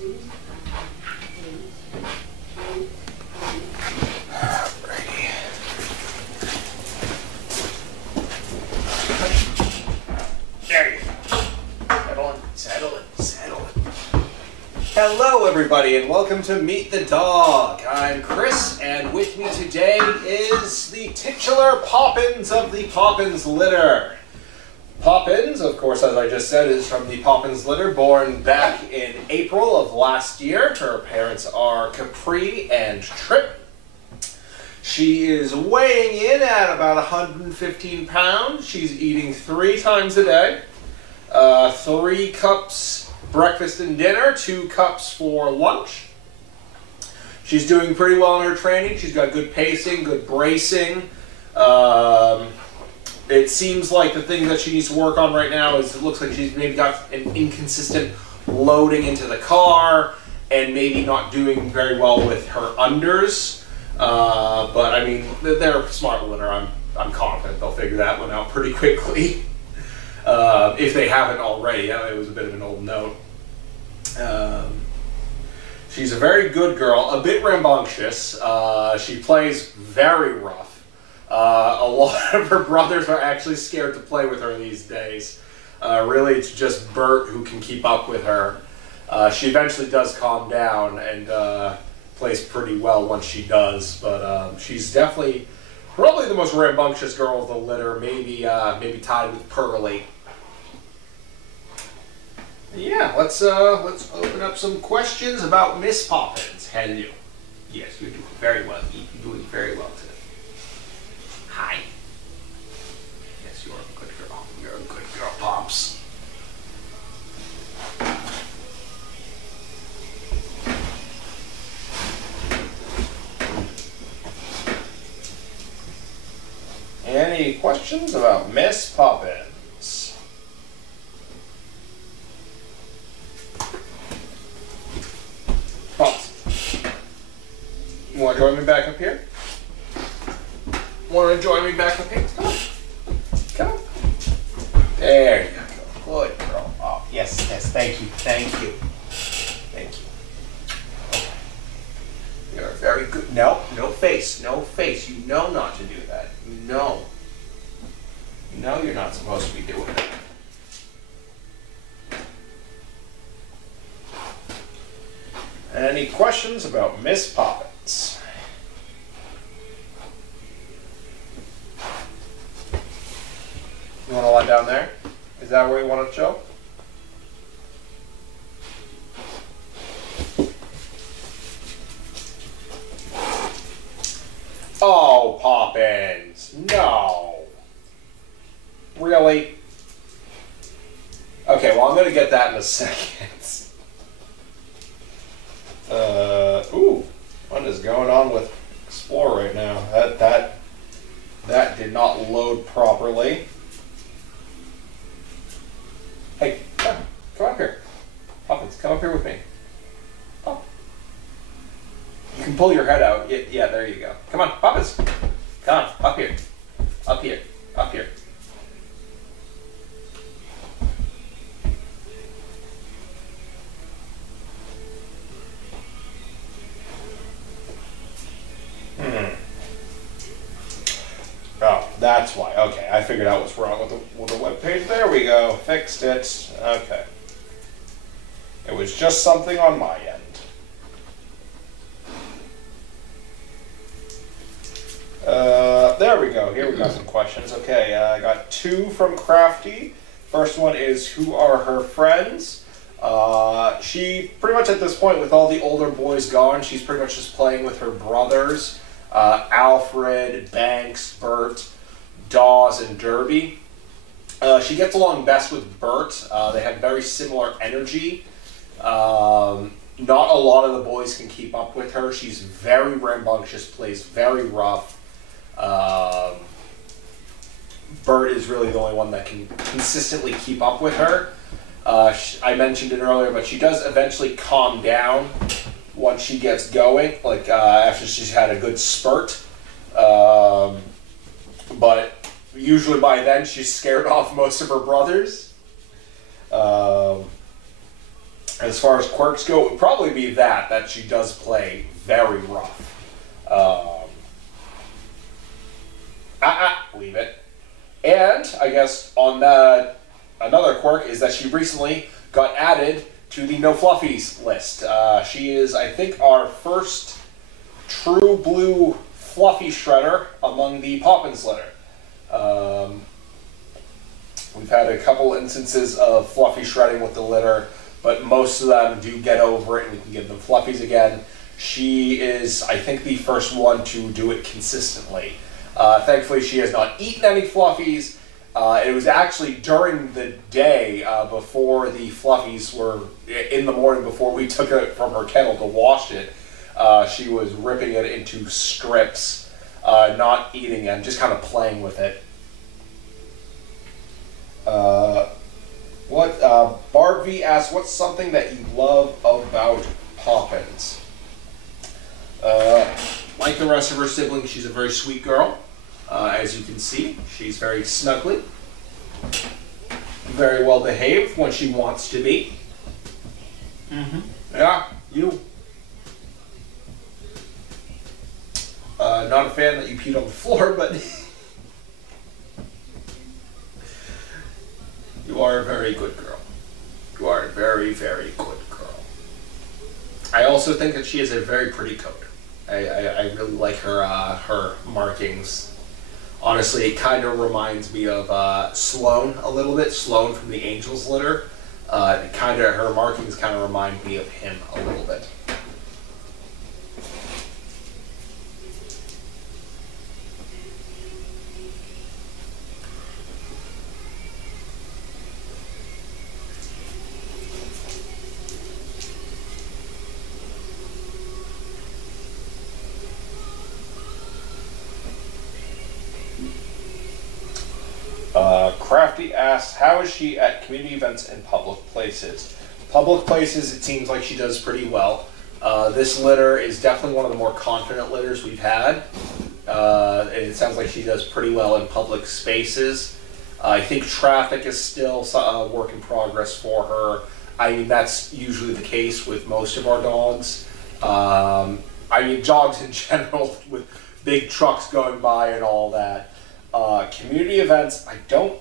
There you go. Settle in. Hello everybody and welcome to Meet the Dog. I'm Chris and with me today is the titular Poppins of the Poppins litter. Poppins, of course, as I just said, is from the Poppins litter, born back in April of last year. Her parents are Capri and Trip. She is weighing in at about 115 pounds. She's eating 3 times a day. 3 cups breakfast and dinner, 2 cups for lunch. She's doing pretty well in her training. She's got good pacing, good bracing. It seems like the thing that she needs to work on right now is it looks like she's maybe got an inconsistent loading into the car and maybe not doing very well with her unders. But I mean, they're a smart litter. I'm confident they'll figure that one out pretty quickly. If they haven't already. It was a bit of an old note. She's a very good girl, a bit rambunctious. She plays very rough. A lot of her brothers are actually scared to play with her these days. Really, it's just Bert who can keep up with her. She eventually does calm down and plays pretty well once she does, but she's definitely probably the most rambunctious girl of the litter, maybe tied with Pearly. Yeah, let's open up some questions about Miss Poppins. Hello. Yes, you're doing very well. You're doing very well today. Hi. Yes, you're a good girl. You're a good girl, Pops. Any questions about Miss Poppins? Pops, you want to join me back up here? Want to join me back up here? Come on. Come on. There you go. Good girl. Oh, yes, thank you. Thank you. Thank you. Okay. You're very good. No face. No face. You know not to do that. You know you're not supposed to be doing that. Any questions about Miss Poppins? You want to lie down there? Is that where you want to chill? Oh, Poppins. No. Really? Okay, well, I'm going to get that in a second. Ooh. What is going on with Explore right now? That did not load properly. Hey, come up here. Poppins, come up here with me. Oh. You can pull your head out. Yeah, there you go. Come on, Poppins. Come on, up here. Up here. Up here. Oh, that's why. Okay, I figured out what's wrong with the web page. There we go. Fixed it. Okay. It was just something on my end. There we go. Here we got some questions. Okay, I got 2 from Crafty. First one is, who are her friends? She pretty much at this point, with all the older boys gone, she's pretty much just playing with her brothers. Alfred, Banks, Bert, Dawes, and Derby. She gets along best with Bert. They have very similar energy. Not a lot of the boys can keep up with her. She's very rambunctious, plays very rough. Bert is really the only one that can consistently keep up with her. I mentioned it earlier, but she does eventually calm down once she gets going, like after she's had a good spurt. But usually by then she's scared off most of her brothers. As far as quirks go, it would probably be that she does play very rough. Believe it. And I guess on that, another quirk is that she recently got added to the No Fluffies list. She is, I think, our first true blue fluffy shredder among the Poppins litter. We've had a couple instances of fluffy shredding with the litter, but most of them do get over it and we can give them fluffies again. She is, I think, the first one to do it consistently. Thankfully, she has not eaten any fluffies. It was actually during the day before the fluffies were, in the morning before we took it from her kennel to wash it, she was ripping it into strips, not eating it, just kind of playing with it. Barb V asks, what's something that you love about Poppins? Like the rest of her siblings, she's a very sweet girl. As you can see, she's very snuggly, very well behaved when she wants to be. Yeah, you. Not a fan that you peed on the floor, but you are a very good girl. You are a very, very good girl. I also think that she has a very pretty coat. I really like her her markings. Honestly, it kind of reminds me of Sloan a little bit. Sloan from the Angels litter. Her markings kind of remind me of him a little bit. Crafty asks, how is she at community events and public places? Public places, it seems like she does pretty well. This litter is definitely one of the more confident litters we've had. It sounds like she does pretty well in public spaces. I think traffic is still a work in progress for her. I mean, that's usually the case with most of our dogs. I mean, dogs in general with big trucks going by and all that. Community events, I don't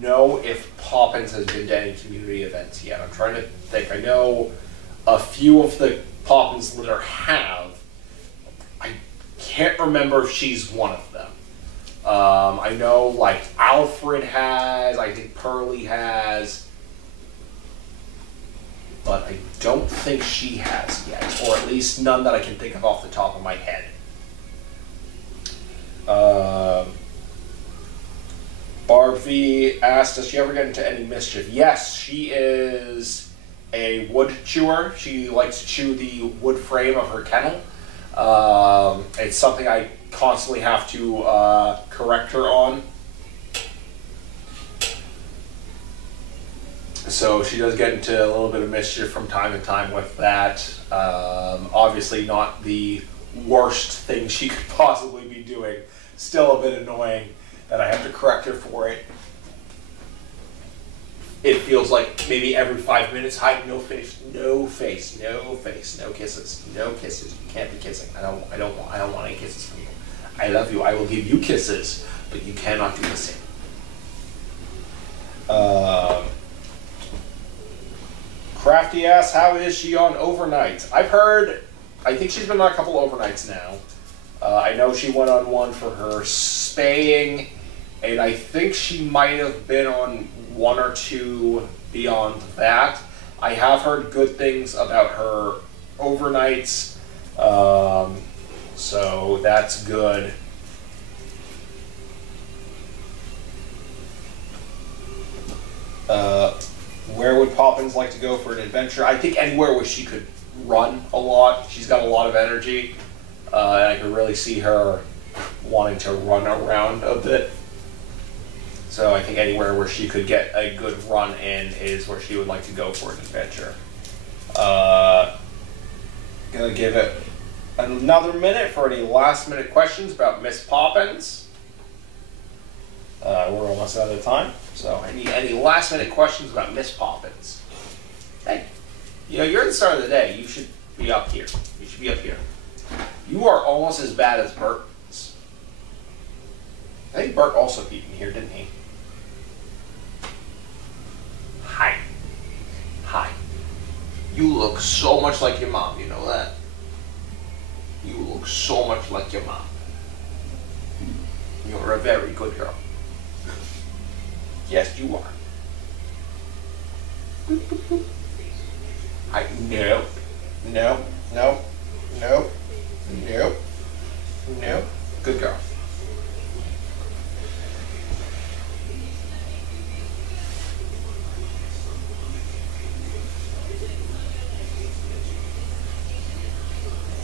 know if Poppins has been to any community events yet. I'm trying to think. I know a few of the Poppins litter have. I can't remember if she's one of them. I know like Alfred has, I think Pearlie has, but I don't think she has yet, or at least none that I can think of off the top of my head. Barb V asked, does she ever get into any mischief? Yes, she is a wood chewer. She likes to chew the wood frame of her kennel. It's something I constantly have to correct her on. So she does get into a little bit of mischief from time to time with that. Obviously not the worst thing she could possibly be doing. Still a bit annoying that I have to correct her for it. It feels like maybe every 5 minutes, hide, no face, no face, no face, no kisses, no kisses. You can't be kissing. I don't want any kisses from you. I love you. I will give you kisses, but you cannot do the same. Crafty asks, how is she on overnights? I've heard, I think she's been on a couple overnights now. I know she went on one for her spaying, and I think she might have been on one or two beyond that. I have heard good things about her overnights, so that's good. Where would Poppins like to go for an adventure? I think anywhere where she could run a lot. She's got a lot of energy, and I could really see her wanting to run around a bit. So I think anywhere where she could get a good run in is where she would like to go for an adventure. Gonna give it another minute for any last minute questions about Miss Poppins. We're almost out of time. So any last minute questions about Miss Poppins? Hey. You know, you're at the start of the day. You should be up here. You should be up here. You are almost as bad as Bert is. I think Bert also peed in here, didn't he? Hi. Hi. You look so much like your mom, you know that? You look so much like your mom. You're a very good girl. Yes, you are. No. No. No. No. No. No. Good girl.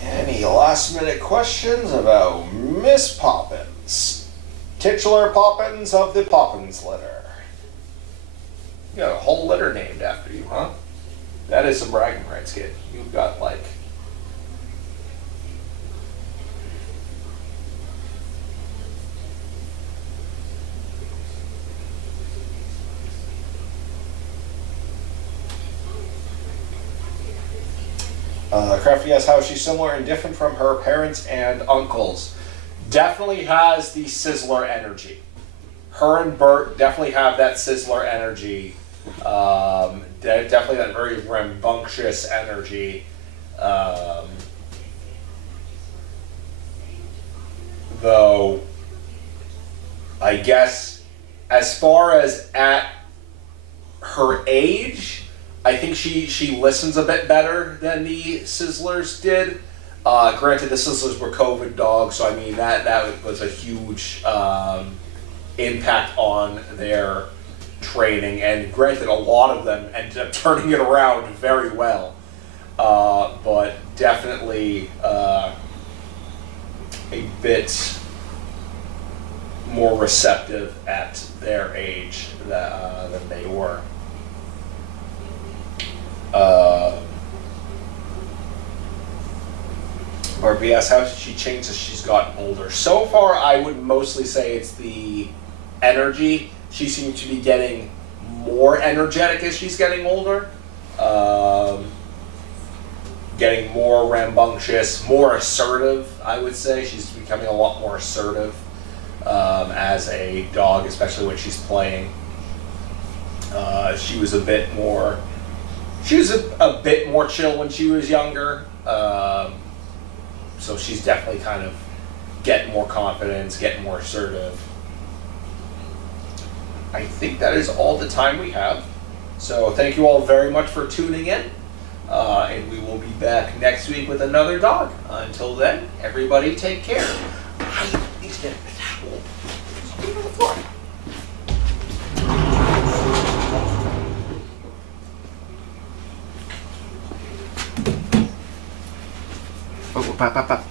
Any last minute questions about Miss Poppins? Titular Poppins of the Poppins litter. You got a whole litter named after you, huh? That is some bragging rights, kid. You've got like... Crafty asks, how is she similar and different from her parents and uncles? Definitely has the Sizzler energy. Her and Bert definitely have that Sizzler energy. Definitely that very rambunctious energy. Though, I guess, as far as at her age, I think she listens a bit better than the Sizzlers did. Granted, the Sizzlers were COVID dogs, so I mean that was a huge impact on their training. And granted, a lot of them ended up turning it around very well, but definitely a bit more receptive at their age than they were. Barbie asks, how did she change as she's gotten older? So far, I would mostly say it's the energy. She seems to be getting more energetic as she's getting older. Getting more rambunctious, more assertive, I would say. She's becoming a lot more assertive as a dog, especially when she's playing. She was a bit more... She was a bit more chill when she was younger. So she's definitely kind of getting more confidence, getting more assertive. I think that is all the time we have. So thank you all very much for tuning in. And we will be back next week with another dog. Until then, everybody take care. I need to get a towel. Leave it on the floor. Oh, pop, pop, pop.